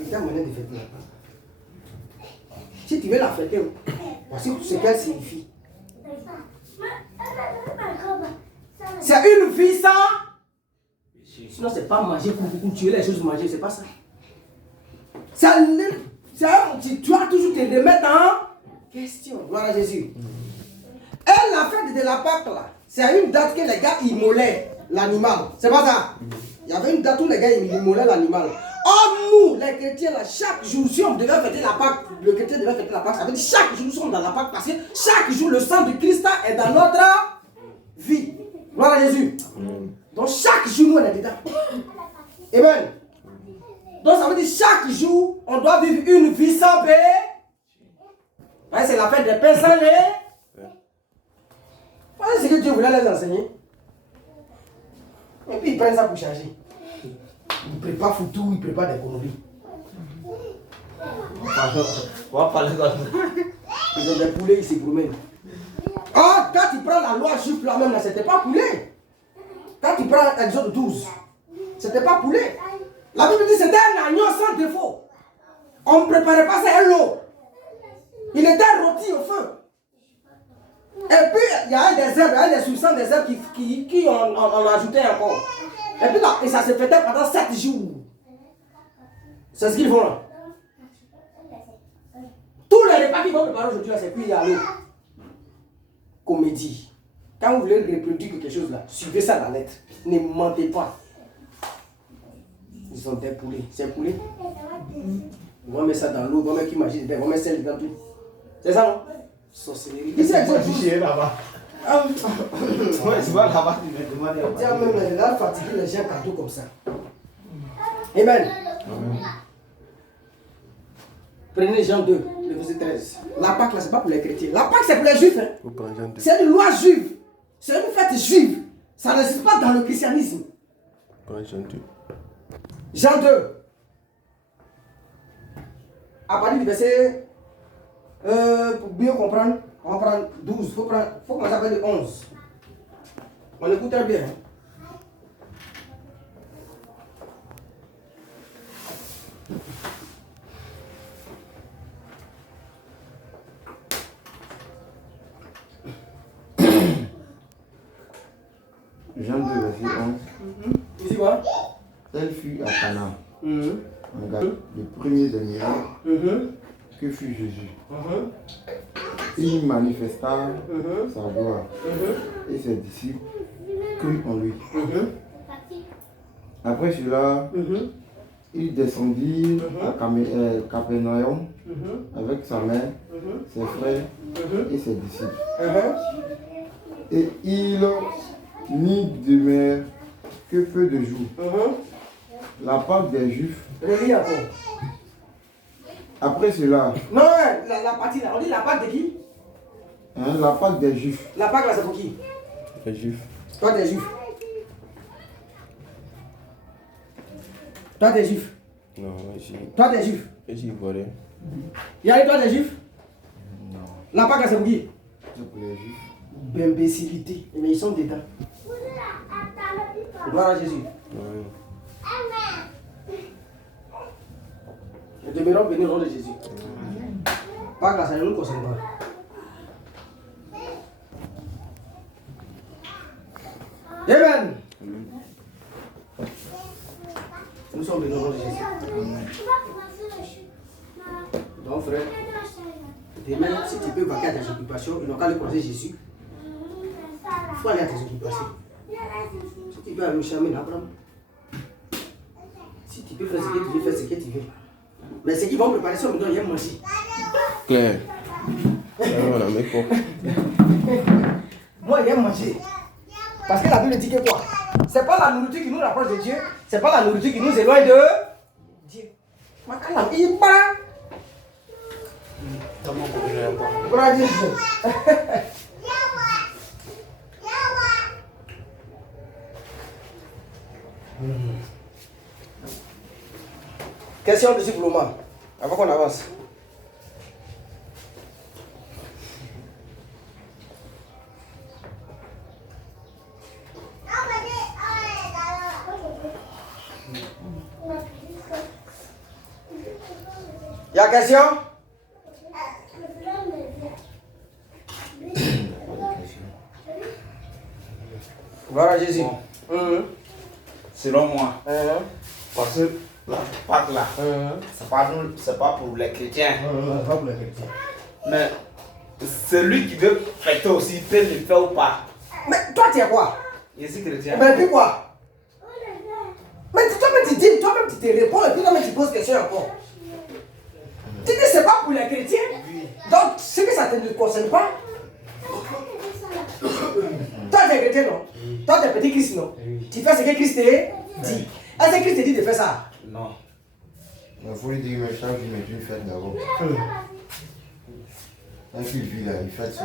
Il y a moyen de fêter la Pâque. Si tu veux la fêter, voici ce qu'elle signifie. C'est une vie sans. Sinon, c'est pas manger pour tuer les choses manger, c'est pas ça. Tu dois toujours te remettre en question. Gloire à Jésus. Et la fête de la Pâque, là, c'est une date que les gars immolaient l'animal. C'est pas ça. Il y avait une date où les gars immolaient l'animal. Or, nous, les chrétiens, là, chaque jour, si on devait fêter la Pâque, le chrétien devait fêter la Pâque, ça veut dire chaque jour, nous sommes dans la Pâque parce que chaque jour, le sang de Christ est dans notre vie. Gloire à Jésus. Donc, chaque jour, nous, on est dedans. Amen. Donc, ça veut dire chaque jour, on doit vivre une vie sans paix. C'est la fête des pains sans lait. Voilà ce que Dieu voulait les enseigner. Et puis, ils prennent ça pour changer. Ils préparent foutu, ils préparent des conneries. On va parler comme ça. Ils ont des poulets, ils se promènent. Oh, quand tu prends la loi juive là même, c'était pas poulet. Quand tu prends Exode 12, c'était pas poulet. La Bible dit que c'était un agneau sans défaut. On ne préparait pas ça à l'eau. Il était rôti au feu. Et puis, il y a des herbes, il y a des substances, des herbes qui on ajoutait encore. Et puis là, et ça se fêtait pendant 7 jours. C'est ce qu'ils font là. Tous les repas qu'ils vont préparer aujourd'hui, c'est cuit à l'eau. Comédie. Quand vous voulez reproduire quelque chose là, suivez ça à la lettre. Ne mentez pas. Ils ont des poulets. C'est poulet. Ils vont mettre ça dans l'eau, ils vont mettre imagine, ils vont mettre ça dans tout. C'est ça non? Sorcellerie. Ici, c'est quoi chier là-bas? Ouais, tu vas là-bas, tu me demandes. Tiens, même là, fatiguer les gens cadeaux comme ça. Amen. Prenez Jean 2, le verset 13. La Pâque, là, c'est pas pour les chrétiens. La Pâque, c'est pour les juifs. Hein. C'est une loi juive. C'est une fête juive. Ça n'existe pas dans le christianisme. Jean 2. À partir du verset. Pour bien comprendre, on va prendre 12. Il faut commencer avec le 11. On écoute très bien. Jean 2, verset 11. Ici quoi? Elle fut à Cana, en Galilée, le premier des miracles que fut Jésus. Il manifesta sa gloire et ses disciples crurent en lui. Après cela, il descendit à Capernaum avec sa mère, ses frères et ses disciples. Et il n'y demeure que peu de jours. La Pâque des Juifs. Après cela. Non, la partie là, on dit la Pâque de qui? La Pâque des Juifs. La Pâque là, c'est pour qui? Les Juifs. Toi, t'es juif. Toi, t'es juif. Non, ici. Toi, t'es juif. Ici, voilà. Y'a toi, t'es juif? Non. La Pâque là, c'est pour qui? C'est pour les Juifs. Imbécilité. Mais ils sont dedans. Gloire à Jésus. Nous demeurons bénis au nom de Jésus. Pas grâce à nous, nous concerne pas. Amen. Nous sommes bénis au nom de Jésus. Donc, frère, demain, si tu peux vaquer à tes occupations, ils n'ont qu'à aller croiser Jésus. Il faut aller à tes occupations. Si tu peux aller au chemin, Abraham. Si tu peux faire ce que tu veux, fais ce que tu veux. Mais ceux qui vont préparer ça, ils vont manger. Claire. Voilà, mais quoi? Moi, j'aime manger. Parce que la Bible dit que quoi? C'est pas la nourriture qui nous rapproche de Dieu, c'est pas la nourriture qui nous éloigne de Dieu. Il parle. Gloire à Dieu. Question de diplôme, avant qu'on avance. Il y a question? Voilà Jésus. Selon moi, parce que la Pâque là, c'est pas pour les chrétiens. Pas pour les chrétiens. Mais celui qui veut fêter aussi, il peut le faire ou pas. Mais toi, tu es quoi? Je suis chrétien. Mais puis quoi? Mais toi-même, tu dis, toi-même, tu te réponds et puis toi-même, tu poses question encore. Tu dis, c'est pas pour les chrétiens. Donc, ce que ça ne te concerne pas. Toi, tu es chrétien, non? Toi, tu es petit Christ, non? Tu fais ce que Christ te dit. Est-ce que Christ te dit de faire ça? Non. Il faut lui dire, mais chaque jour, mais une fête d'abord. Quand il vit là, il fête ça.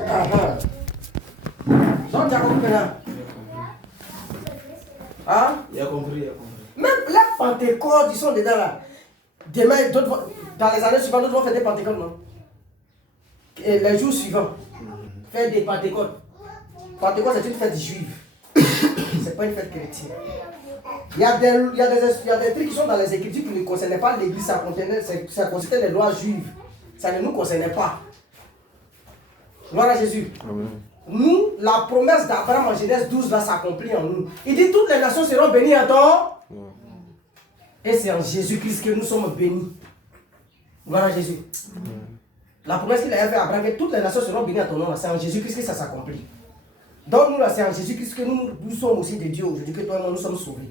Donc, tu as compris maintenant? Hein? Il a compris, Même les Pentecôtes, ils sont dedans là. Demain, d'autres, dans les années suivantes, d'autres vont faire des Pentecôtes, non? Et les jours suivants, faire des Pentecôtes. Pentecôte, c'est une fête juive. C'est pas une fête chrétienne. Il y a des trucs qui sont dans les Écritures qui ne concernaient pas l'Église, ça concernait les lois juives. Ça ne nous concernait pas. Gloire à Jésus. Amen. Nous, la promesse d'Abraham en Genèse 12 va s'accomplir en nous. Il dit toutes les nations seront bénies en ton. Et c'est en Jésus-Christ que nous sommes bénis. Gloire à Jésus. La promesse qu'il a faite à Abraham, que toutes les nations seront bénies en ton nom, c'est en Jésus-Christ que ça s'accomplit. Donc nous, là, c'est en Jésus-Christ que nous sommes aussi de Dieu aujourd'hui, que toi et moi, nous sommes sauvés.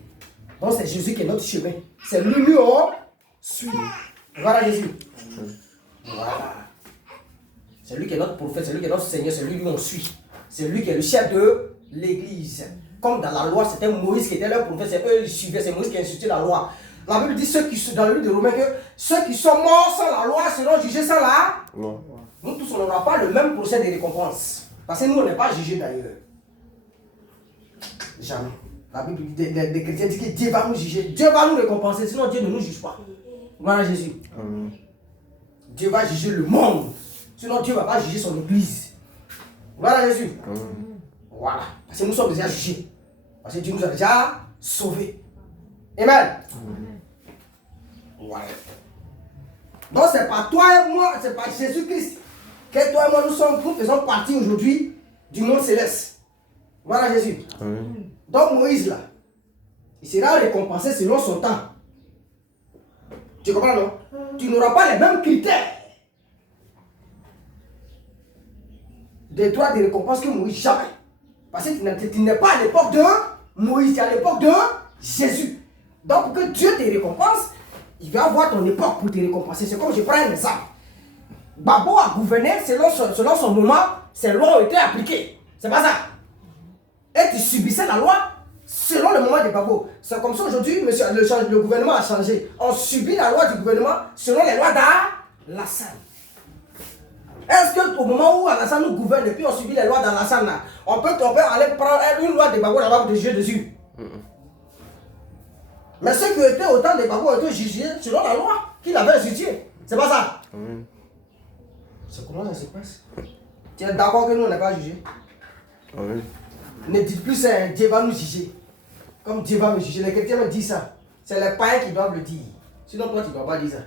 Donc c'est Jésus qui est notre chemin. C'est lui, nous, on suit. Gloire à Jésus. Voilà. C'est lui qui est notre prophète, c'est lui qui est notre Seigneur, c'est lui, on suit. C'est lui qui est le chef de l'Église. Comme dans la loi, c'était Moïse qui était leur prophète, c'est eux qui suivaient, c'est Moïse qui a institué la loi. La Bible dit dans le livre de Romains que ceux qui sont morts sans la loi seront jugés sans la loi. Nous tous, on n'aura pas le même procès de récompense. Parce que nous, on n'est pas jugés d'ailleurs. Jamais. La Bible dit, les chrétiens disent que Dieu va nous juger, Dieu va nous récompenser, sinon Dieu ne nous juge pas. Voilà Jésus. Amen. Dieu va juger le monde, sinon Dieu ne va pas juger son église. Voilà Jésus. Amen. Voilà. Parce que nous sommes déjà jugés. Parce que Dieu nous a déjà sauvés. Amen. Voilà. Donc c'est pas toi et moi, c'est pas Jésus-Christ que toi et moi nous faisons partie aujourd'hui du monde céleste. Voilà Jésus. Amen. Donc Moïse là, il sera récompensé selon son temps. Tu comprends non? Tu n'auras pas les mêmes critères de droits de récompense que Moïse, jamais. Parce que tu n'es pas à l'époque de Moïse, tu es à l'époque de Jésus. Donc pour que Dieu te récompense, il va avoir ton époque pour te récompenser. C'est comme je prends un exemple. Babo a gouverné selon son moment, ses lois ont été appliquées. C'est pas ça. Et tu subissais la loi selon le moment de Babo. C'est comme ça aujourd'hui, le gouvernement a changé. On subit la loi du gouvernement selon les lois d'Alassane. Est-ce qu'au moment où Alassane nous gouverne et puis on subit les lois d'Alassane, on peut aller prendre une loi de Babo là-bas pour te juger dessus? Mais ceux qui étaient au temps de Babo ont été jugés selon la loi qu'il avait instituée. C'est pas ça? C'est comment ça se passe? Tu es d'accord que nous on n'est pas jugés? Amen. Ne dites plus Dieu va nous juger. Comme Dieu va me juger. Les chrétiens me disent ça. C'est les païens qui doivent le dire. Sinon toi tu ne dois pas dire ça.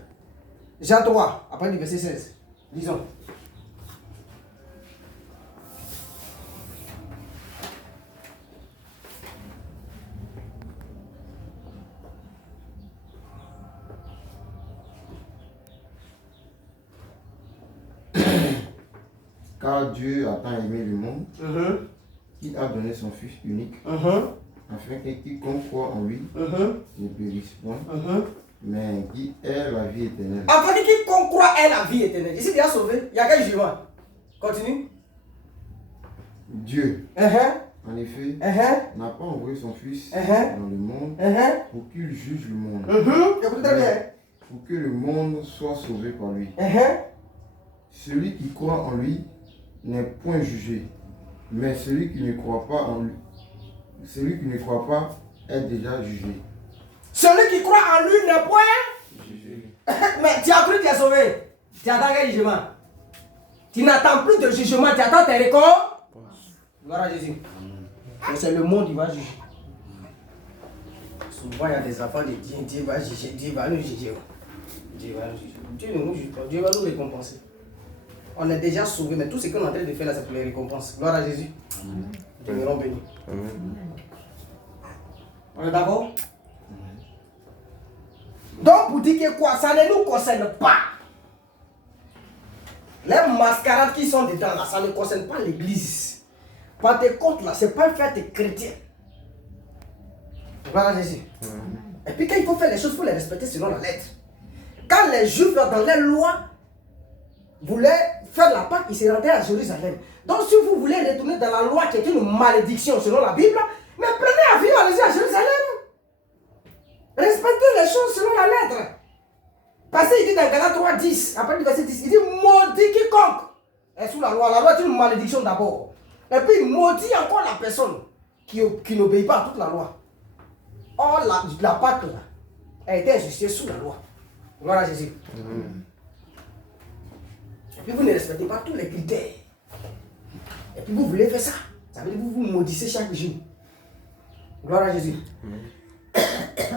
Jean 3, après le verset 16. Lisons. Car Dieu a tant aimé le monde, qu'il a donné son Fils unique, afin que quiconque croit en lui ne périsse point, mais qui ait la vie éternelle. Afin que quiconque croit ait la vie éternelle. Ici, tu as sauvé. Il y a quel jugement? Continue. Dieu, en effet, n'a pas envoyé son Fils dans le monde pour qu'il juge le monde, Écoutez très bien. pour que le monde soit sauvé par lui. Celui qui croit en lui n'est point jugé, mais celui qui ne croit pas en lui, celui qui ne croit pas est déjà jugé. Celui qui croit en lui n'est point Jugé. Mais tu as cru que tu es sauvé. Tu attends quel jugement? Tu n'attends plus de jugement, tu attends tes récompenses. Gloire à Jésus. Mais c'est le monde qui va juger. Souvent il y a des enfants de Dieu, Dieu va juger, Dieu va nous juger. Dieu va nous récompenser. On est déjà sauvés, mais tout ce qu'on est en train de faire là, c'est pour les récompenses. Gloire à Jésus. Demeurons bénis. On est d'accord? Donc, pour dire que quoi, ça ne nous concerne pas. Les mascarades qui sont dedans là, ça ne concerne pas l'église. Pentecôte là, c'est pas une fête chrétienne. Gloire à Jésus. Et puis quand il faut faire les choses, il faut les respecter selon la lettre. Quand les Juifs là, dans les lois voulaient faire la Pâque, ils se rendaient à Jérusalem. Donc si vous voulez retourner dans la loi qui est une malédiction selon la Bible, mais prenez avion, allez-y à Jérusalem. Respectez les choses selon la lettre. Parce qu'il dit dans Galates 3:10, après le verset 10, il dit maudit quiconque est sous la loi. La loi est une malédiction d'abord. Et puis il maudit encore la personne qui n'obéit pas à toute la loi. Or la Pâque là, a été instituée sous la loi. Gloire à Jésus. Et puis vous ne respectez pas tous les critères. Et puis vous voulez faire ça. Ça veut dire que vous vous maudissez chaque jour. Gloire à Jésus.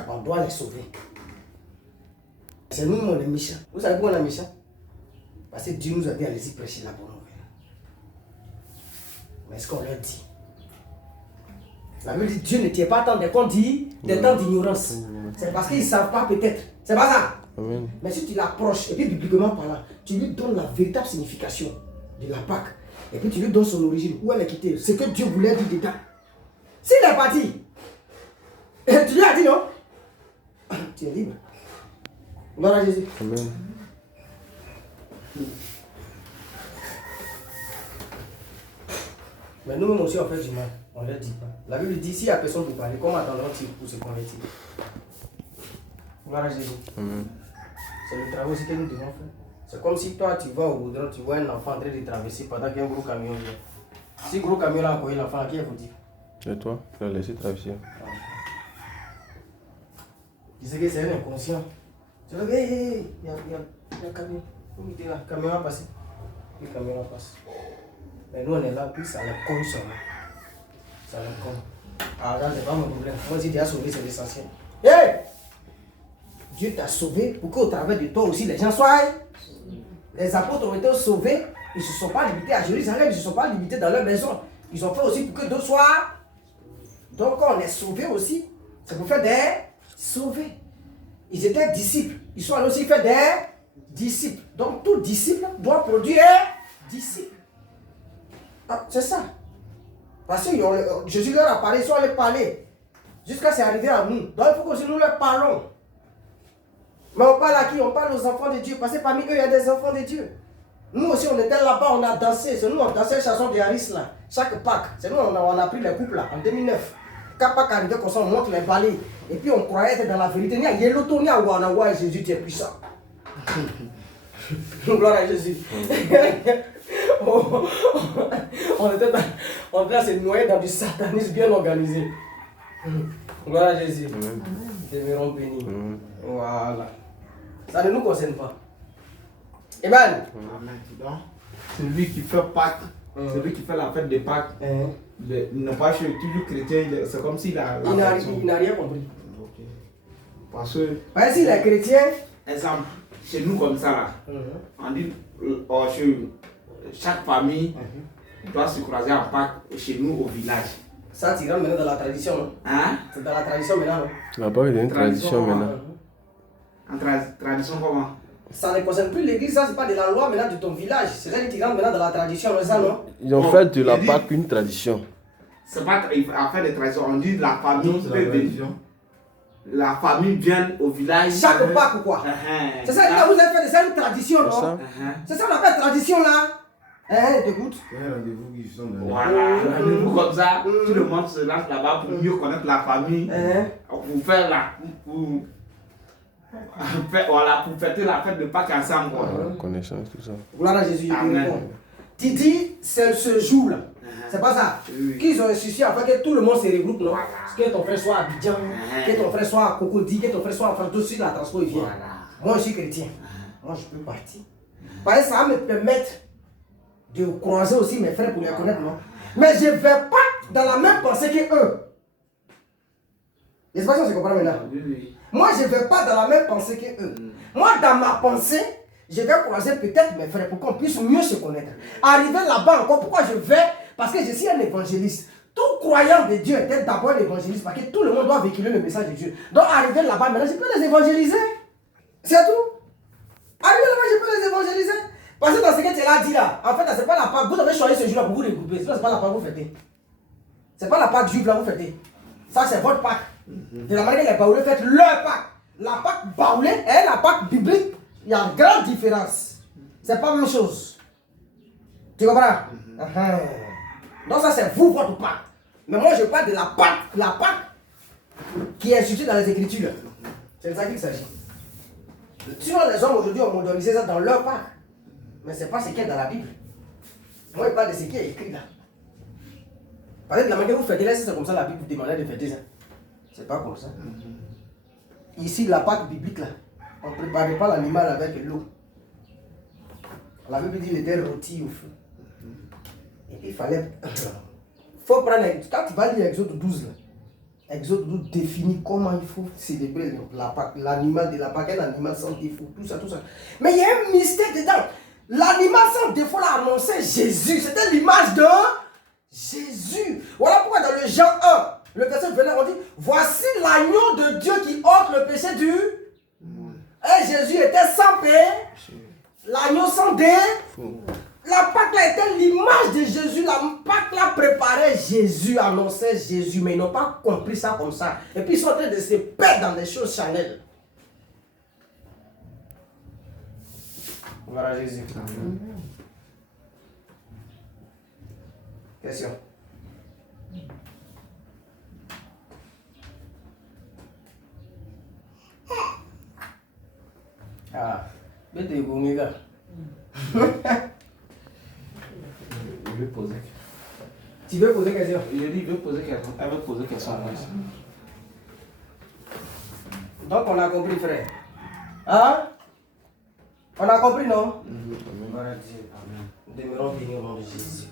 On doit les sauver. C'est nous les méchants. Vous savez pourquoi on est méchants? Parce que Dieu nous a dit allez-y prêcher la bonne nouvelle. Mais est-ce qu'on leur dit? La Bible dit Dieu ne tient pas tant des temps d'ignorance. C'est parce qu'ils ne savent pas peut-être. C'est pas ça. Amen. Mais si tu l'approches, et puis bibliquement parlant, tu lui donnes la véritable signification de la Pâque. Et puis tu lui donnes son origine, où elle est quittée, ce que Dieu voulait dire dedans. S'il est parti, tu lui as dit non, tu es libre. Gloire à Jésus. Amen. Mais nous-mêmes aussi on fait du mal, on ne leur dit pas. La Bible dit s'il n'y a personne pour parler, comment attendront-ils pour se convertir? Gloire à Jésus. Amen. C'est le travail aussi que nous devons faire. C'est comme si toi tu vas au goudron, tu vois un enfant en train de traverser pendant qu'un gros camion vient. Si le gros camion a accueilli l'enfant, à qui il faut dire? Et toi, tu l'as laissé traverser. Tu sais que c'est un inconscient. Tu vois, il y a un camion. Le camion va passer. Le camion va passer. Mais nous on est là, puis ça les cogne seulement. Ça les cogne. Ah là, c'est pas mon problème. Moi, si tu as sauvé, c'est l'essentiel. Hey! Dieu t'a sauvé pour qu'au travers de toi aussi les gens soient. Les apôtres ont été sauvés. Ils ne se sont pas limités à Jérusalem, ils ne se sont pas limités dans leur maison. Ils ont fait aussi pour que d'autres soient. Donc quand on est sauvé aussi, c'est pour faire des sauvés. Ils étaient disciples. Ils sont allés aussi faire des disciples. Donc tout disciple doit produire disciple. Ah, c'est ça. Parce que Jésus leur a parlé, ils sont allés parler. Jusqu'à ce que c'est arrivé à nous. Donc il faut que aussi nous leur parlons. Mais on parle à qui? On parle aux enfants de Dieu. Parce que parmi eux, il y a des enfants de Dieu. Nous aussi, on était là-bas, on a dansé. C'est nous, on dansait la chanson de Harris là. Chaque Pâques. C'est nous, on a pris les couples là, en 2009. Quand Pâques arrivait comme ça, on montre les balais. Et puis on croyait être dans la vérité. Il y a Yeloto, il y a Wanawa et Jésus, tu es puissant. Gloire à Jésus. On était à se noyer dans du satanisme bien organisé. Gloire à Jésus. Demeurons bénis. Voilà. Ça ne nous concerne pas. Amen. Celui qui fait Pâques, celui qui fait la fête de Pâques, il n'a pas toujours chrétien, c'est comme s'il a. Il n'a rien compris. Okay. Parce que. S'il est chrétien. Exemple, chez nous comme ça, là, on dit chaque famille doit se croiser en Pâques chez nous au village. Ça, tu rentres maintenant dans la tradition, non? Hein? C'est dans la tradition maintenant, non? La Pâques est une tradition maintenant. En tradition comment? Ça ne concerne plus l'église, ça c'est pas de la loi maintenant de ton village. C'est ça que tu rentres maintenant dans la tradition, ça non? Ils ont fait de la Pâques une tradition. C'est pas à faire des traditions, on dit la famille peut venir. La famille vient au village. Chaque Pâques ou quoi? C'est ça, là vous avez fait ça une tradition, non? C'est ça qu'on appelle tradition là. T'écoutes? Un rendez-vous qui sont dans voilà, un rendez-vous comme ça, tout le monde se lance là-bas pour mieux connaître la famille. Pour faire voilà, pour fêter la fête de Pâques ensemble. Connaissance, tout ça. Gloire à Jésus. Amen. Tu dis, c'est ce jour-là. C'est pas ça. Qu'ils ont insisté afin que tout le monde se regroupe, non? Que ton frère soit à Abidjan, que ton frère soit à Cocody, que ton frère soit à Franto, sur la transport, il vient. Moi, je suis chrétien. Moi, je peux partir. Parce que ça va me permettre de croiser aussi mes frères pour les connaître, non? Mais je ne vais pas dans la même pensée qu'eux. N'est-ce pas si on se comprend maintenant? Moi, je ne vais pas dans la même pensée qu'eux. Moi, dans ma pensée, je vais croiser peut-être mes frères pour qu'on puisse mieux se connaître. Arriver là-bas encore, pourquoi je vais? Parce que je suis un évangéliste. Tout croyant de Dieu est d'abord un évangéliste parce que tout le monde doit véhiculer le message de Dieu. Donc, arriver là-bas, maintenant, je peux les évangéliser. C'est tout. Arriver là-bas, je peux les évangéliser. Parce que dans ce que tu l'as dit là, en fait, c'est pas la Pâque. Vous avez choisi ce jour-là pour vous regrouper. C'est pas la Pâque que vous fêtez. C'est pas la Pâque juive là que vous fêtez. Ça, c'est votre Pâque. De la manière que les Baoulés fêtent leur Pâque. La Pâque Baoulée et la Pâque biblique, il y a une grande différence. C'est pas la même chose. Tu comprends? Donc, ça, c'est vous, votre Pâque. Mais moi, je parle de la Pâque qui est instituée dans les Écritures. C'est de ça qu'il s'agit. Sinon, les hommes aujourd'hui ont modernisé ça dans leur Pâque. Mais ce n'est pas ce qui est dans la Bible. Moi, je parle de ce qui est écrit là. Parce que de la manière que vous fêtez là, si c'est comme ça, la Bible vous demandait de fêter ça. C'est pas comme ça. Ici, la Pâque biblique là, on ne préparait pas l'animal avec l'eau. La Bible dit qu'il était rôti au feu. Et puis il fallait. Faut prendre. Quand tu vas lire Exode 12 là, Exode 12 définit comment il faut célébrer l'animal de la Pâque, un animal sans défaut, tout ça, tout ça. Mais il y a un mystère dedans. L'animal sans défaut l'a annoncé Jésus. C'était l'image de Jésus. Voilà pourquoi dans le Jean 1, le verset 29, on dit voici l'agneau de Dieu qui ôte le péché du. Et Jésus était sans péché. L'agneau sans défaut. La Pâque là était l'image de Jésus. La Pâque là préparait Jésus, annonçait Jésus. Mais ils n'ont pas compris ça comme ça. Et puis ils sont en train de se perdre dans des choses charnelles. Voilà Jésus. Question. Ah, bête de Gomiga. Je vais poser. Tu veux poser question? Je dis, je vais poser question. Elle veut poser question. Donc on a compris, frère. Hein? On a compris, non? Voilà Dieu. Amen. Demeurons bénis au nom de Jésus.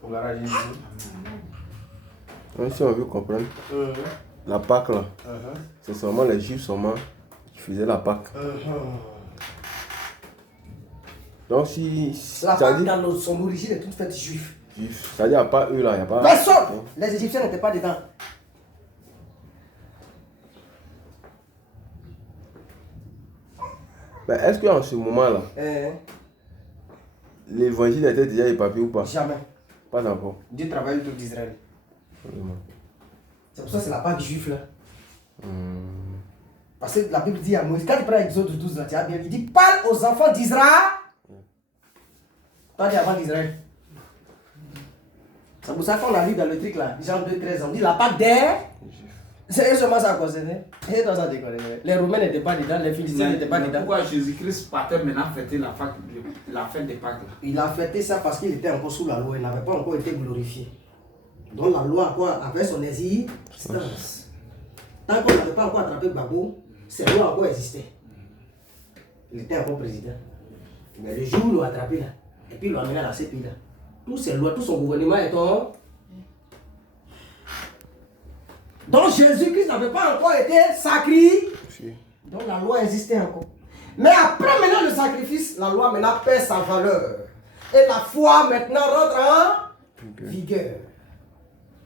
Voilà Jésus. Donc, si on veut comprendre, la Pâque là, c'est seulement les Juifs seulement qui faisaient la Pâque. Donc si La Pâque dans son origine est toute faite juive. C'est-à-dire, il n'y a pas eux là, il n'y a pas. Personne! Les Égyptiens n'étaient pas dedans. Mais est-ce qu'en ce moment-là, l'évangile était déjà éparpillé ou pas? Jamais. Pas d'abord. Dieu travaille le peuple d'Israël. C'est pour ça que c'est la Pâque juive là. Parce que la Bible dit à Moïse, quand tu prends Exode 12 là, tu as bien, il dit parle aux enfants d'Israël. Pas des enfants d'Israël. C'est pour ça qu'on a lu dans le truc là, Jean 2, 13, on dit la Pâque des. C'est seulement ça concernait. Et dans ça déconne. Les Romains n'étaient pas dedans, les Philistins n'étaient pas dedans. Pourquoi Jésus-Christ partait maintenant fêter la fête des Pâques là? Il a fêté ça parce qu'il était encore sous la loi, il n'avait pas encore été glorifié. Donc la loi avait son existence. Tant qu'on n'avait pas encore attrapé Gbagbo, cette loi encore existait. Il était encore président. Mais le jour où il l'a attrapé là, et puis il l'a amené à la CPI là, toutes ces lois, tout son gouvernement est en. Donc Jésus-Christ n'avait pas encore été sacrifié. Donc la loi existait encore. Mais après maintenant le sacrifice, la loi maintenant perd sa valeur. Et la foi maintenant rentre en vigueur.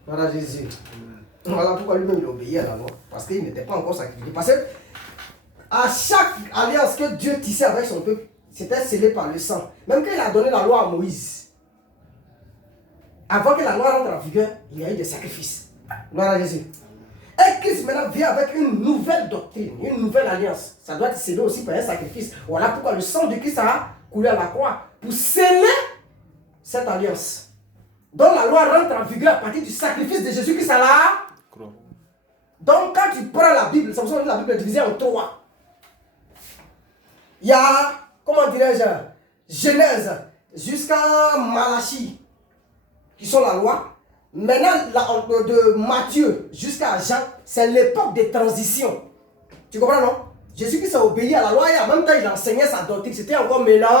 Voilà Jésus. Voilà pourquoi lui-même il obéit à la loi. Parce qu'il n'était pas encore sacrifié. Parce que à chaque alliance que Dieu tissait avec son peuple, c'était scellé par le sang. Même quand il a donné la loi à Moïse, avant que la loi rentre en vigueur, il y a eu des sacrifices. Voilà Jésus. Et Christ maintenant vient avec une nouvelle doctrine, une nouvelle alliance. Ça doit être scellé aussi par un sacrifice. Voilà pourquoi le sang de Christ a coulé à la croix. Pour sceller cette alliance. Donc la loi rentre en vigueur à partir du sacrifice de Jésus-Christ à la croix. Donc quand tu prends la Bible, c'est pour ça que la Bible est divisée en trois. Il y a, comment dirais-je, Genèse jusqu'à Malachie, qui sont la loi. Maintenant, de Matthieu jusqu'à Jean, c'est l'époque de transition. Tu comprends, non? Jésus-Christ a obéi à la loi et en même temps, il enseignait sa doctrine. C'était encore mélangé.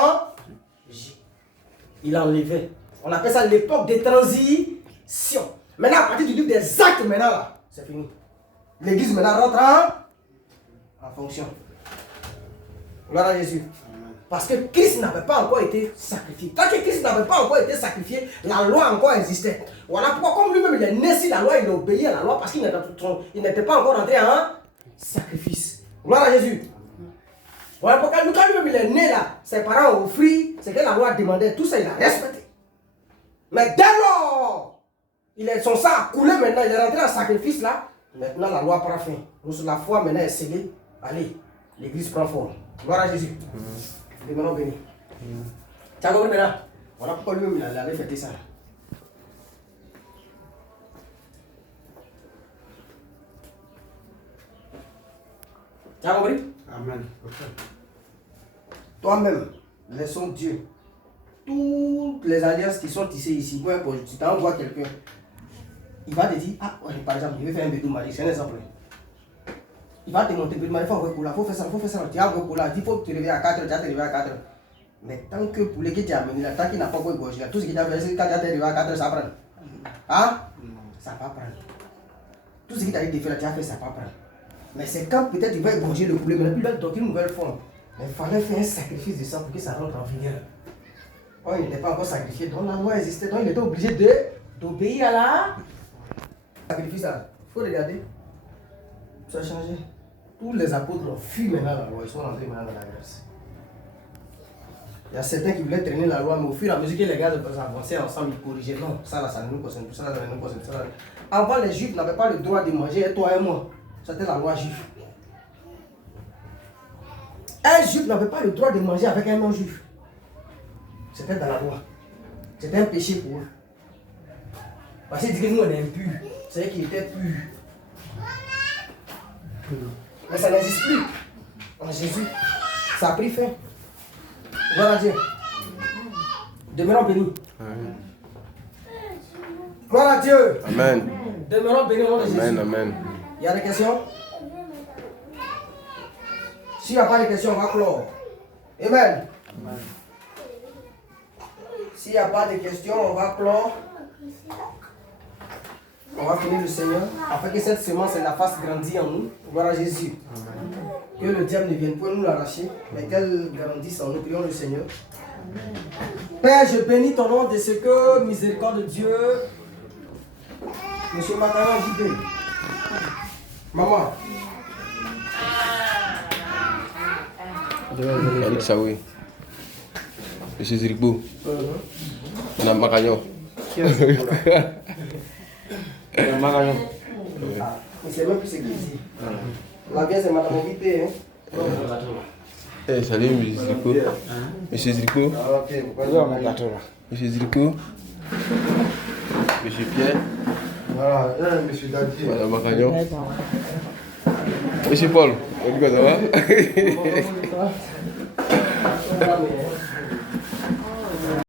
Il enlevait. On appelle ça l'époque des transitions. Maintenant, à partir du livre des actes, maintenant, là, c'est fini. L'église maintenant rentre en fonction. Gloire à Jésus. Parce que Christ n'avait pas encore été sacrifié. Tant que Christ n'avait pas encore été sacrifié, la loi encore existait. Voilà pourquoi, comme lui-même il est né si la loi, il a obéi à la loi parce qu'il n'était pas encore entré en sacrifice. Gloire à Jésus. Voilà pourquoi quand lui-même il est né là, ses parents ont offert ce que la loi demandait, tout ça il a respecté. Mais dès lors, son sang a coulé maintenant, il est rentré en sacrifice là. Maintenant la loi prend fin. La foi maintenant est scellée. Allez, l'église prend forme. Gloire à Jésus. Demeurons bénis. Tu as compris maintenant? Voilà pourquoi lui-même il avait fêté ça. Tu as compris? Amen. Toi-même, laissons Dieu. Toutes les alliances qui sont tissées ici, tu t'envoies quelqu'un, il va te dire, ah, ouais, par exemple, je vais faire un bédou mari, c'est un exemple. Il va te montrer, il faut faire ça, il faut faire ça. Tu as envoyé pour là, il faut te réveiller à 4 heures, tu as te réveiller à 4 heures. Mais tant que pour les que tu as amené là, tant qu'il n'a pas encore égorgé là, tout ce qu'il a fait, c'est quand tu as te réveillé à 4 heures, ça prend. Hein? Ça va prendre. Tout ce qu'il t'a dit de faire là, tu as fait, ça va prendre. Mais c'est quand peut-être il va égorger le poulet, mais puis il va donner une nouvelle forme. Mais il fallait faire un sacrifice de sang pour que ça rentre en vigueur. Oh, il n'était pas encore sacrifié, donc la loi existait, donc il était obligé d'obéir à la sacrifice. Il faut regarder. Ça a changé. Tous les apôtres ont fui maintenant la loi, ils sont rentrés maintenant dans la grâce. Il y a certains qui voulaient traîner la loi, mais au fur et à mesure que les gars avançaient ensemble, ils corrigeaient. Non, ça là, ça ne nous concerne plus, ça là, ça ne nous concerne plus. Avant, les juifs n'avaient pas le droit de manger, et toi et moi. C'était la loi juive. Un juif n'avait pas le droit de manger avec un non-juif. C'était dans la loi. C'était un péché pour eux. Parce qu'ils disaient que nous on est impurs. C'est eux qui étaient purs. Mais ça n'existe plus. En Jésus, ça a pris fin. Gloire à Dieu. Demeurons bénis. Gloire à Dieu. Amen. Demeurons bénis au nom de Jésus. Amen, amen. Il y a des questions? S'il n'y a pas de questions, on va clore. Amen. S'il n'y a pas de questions, on va clore. On va finir le Seigneur, afin que cette semence la fasse grandir en nous. Gloire à Jésus. Que le diable ne vienne pas nous l'arracher, mais qu'elle grandisse en nous. Prions le Seigneur. Père, je bénis ton nom de ce que, miséricorde de Dieu, Monsieur Mataran JB. Maman. Alex Saoui. Monsieur Zirigbo. On a Marayon. Marayon. Mais c'est même plus ce qu'il dit. La bière, c'est Madame Ovité. Hein? Eh, salut, Monsieur Zirigbo. Monsieur Zirigbo. Monsieur Zirigbo. Monsieur Pierre. Voilà, monsieur Dadi. Madame Marayon. Monsieur Paul. Ça va?